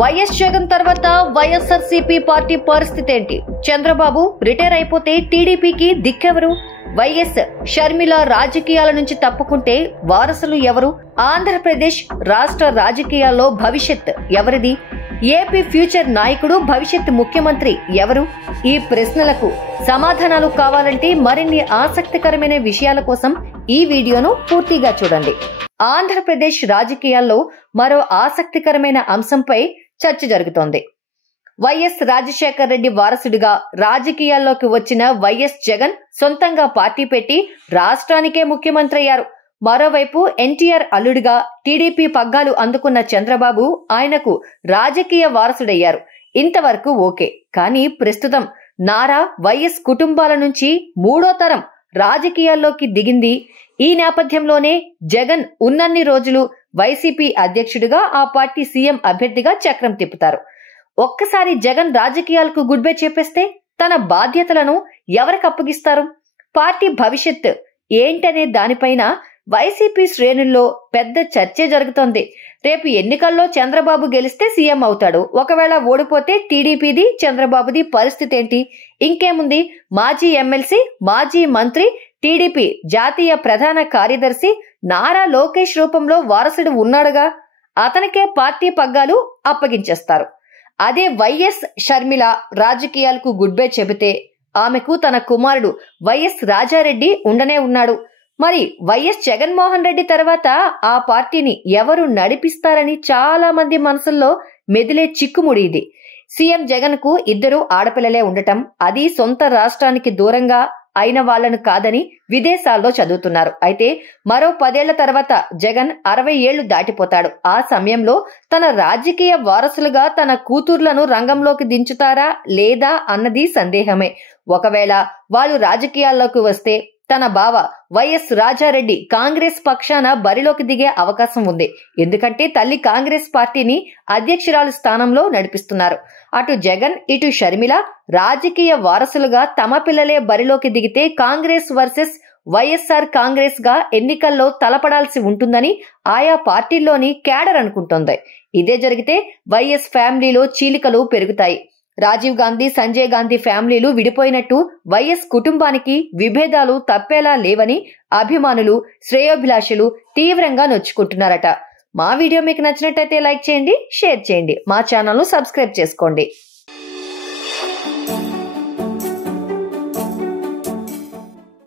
YS Jagan తర్వాత YSRCP party పరిస్థితి ఏంటి? చంద్రబాబు రిటైర్ అయిపోతే టీడీపీకి దిక్కెవరు? వైఎస్ షర్మిల రాజకీయాల నుంచి తప్పుకుంటే వారసులు ఎవరు? ఆంధ్రప్రదేశ్ రాష్ట్ర రాజకీయాల్లో భవిష్యత్ ఎవరిది? ఏపీ ఫ్యూచర్ నాయకుడు, భవిష్యత్ ముఖ్యమంత్రి ఎవరు? ఈ ప్రశ్నలకు సమాధానాలు కావాలంటే మరిన్ని ఆసక్తికరమైన విషయాల కోసం ఈ వీడియోను పూర్తిగా చూడండి. ఆంధ్రప్రదేశ్ రాజకీయాల్లో మరో ఆసక్తికరమైన అంశంపై చర్చ జరుగుతోంది. వైఎస్ రాజశేఖర రెడ్డి వారసుడిగా రాజకీయాల్లోకి వచ్చిన వైఎస్ జగన్ సొంతంగా పార్టీ పెట్టి రాష్ట్రానికే ముఖ్యమంత్రి అయ్యారు. మరోవైపు ఎన్టీఆర్ అల్లుడిగా టీడీపీ పగ్గాలు అందుకున్న చంద్రబాబు ఆయనకు రాజకీయ వారసుడయ్యారు. ఇంతవరకు ఓకే. కానీ ప్రస్తుతం నారా, వైఎస్ కుటుంబాల నుంచి మూడో తరం రాజకీయాల్లోకి దిగింది. ఈ నేపథ్యంలోనే జగన్ ఉన్నన్ని రోజులు వైసీపీ అధ్యక్షుడిగా, ఆ పార్టీ సీఎం అభ్యర్థిగా చక్రం తిప్పుతారు. ఒక్కసారి జగన్ రాజకీయాలకు గుడ్ బై చెప్పేస్తే తన బాధ్యతలను ఎవరికి అప్పగిస్తారు? పార్టీ భవిష్యత్ ఏంటనే దానిపైన వైసీపీ శ్రేణుల్లో పెద్ద చర్చే జరుగుతోంది. రేపు ఎన్నికల్లో చంద్రబాబు గెలిస్తే సీఎం అవుతాడు. ఒకవేళ ఓడిపోతే టీడీపీది, చంద్రబాబుది పరిస్థితి ఏంటి? ఇంకేముంది, మాజీ ఎమ్మెల్సీ, మాజీ మంత్రి, టీడీపీ జాతీయ ప్రధాన కార్యదర్శి నారా లోకేష్ రూపంలో వారసుడు ఉన్నాడుగా, అతనికే పార్టీ పగ్గాలు అప్పగించేస్తారు. అదే వైఎస్ షర్మిల రాజకీయాలకు గుడ్ బై చెబితే ఆమెకు తన కుమారుడు వైఎస్ రాజారెడ్డి ఉండనే ఉన్నాడు. మరి వైఎస్ జగన్మోహన్ రెడ్డి తర్వాత ఆ పార్టీని ఎవరు నడిపిస్తారని చాలా మంది మనసుల్లో మెదిలే చిక్కుముడి ఇది. సీఎం జగన్ కు ఇద్దరు ఆడపిల్లలే ఉండటం, అది సొంత రాష్ట్రానికి దూరంగా అయిన వాళ్లను కాదని విదేశాల్లో చదువుతున్నారు. అయితే మరో 10 ఏళ్ల తర్వాత జగన్ 60 ఏళ్లు దాటిపోతాడు. ఆ సమయంలో తన రాజకీయ వారసులుగా తన కూతుర్లను రంగంలోకి దించుతారా లేదా అన్నది సందేహమే. ఒకవేళ వాళ్ళు రాజకీయాల్లోకి వస్తే తన బావ వైఎస్ రాజారెడ్డి కాంగ్రెస్ పక్షాన బరిలోకి దిగే అవకాశం ఉంది. ఎందుకంటే తల్లి కాంగ్రెస్ పార్టీని అధ్యక్షురాలు స్థానంలో నడిపిస్తున్నారు. అటు జగన్, ఇటు షర్మిల రాజకీయ వారసులుగా తమ పిల్లలే బరిలోకి దిగితే కాంగ్రెస్ వర్సెస్ వైఎస్ఆర్ కాంగ్రెస్ గా ఎన్నికల్లో తలపడాల్సి ఉంటుందని ఆయా పార్టీల్లోని క్యాడర్ అనుకుంటోంది. ఇదే జరిగితే వైఎస్ ఫ్యామిలీలో చీలికలు పెరుగుతాయి. రాజీవ్ గాంధీ, సంజయ్ గాంధీ ఫ్యామిలీలు విడిపోయినట్టు వైఎస్ కుటుంబానికి విభేదాలు తప్పేలా లేవని అభిమానులు, శ్రేయోభిలాషులు తీవ్రంగా నొచ్చుకుంటున్నారట. మా వీడియో మీకు నచ్చినట్టయితే లైక్ చేయండి, షేర్ చేయండి, మా ఛానల్ ను సబ్స్క్రైబ్ చేసుకోండి.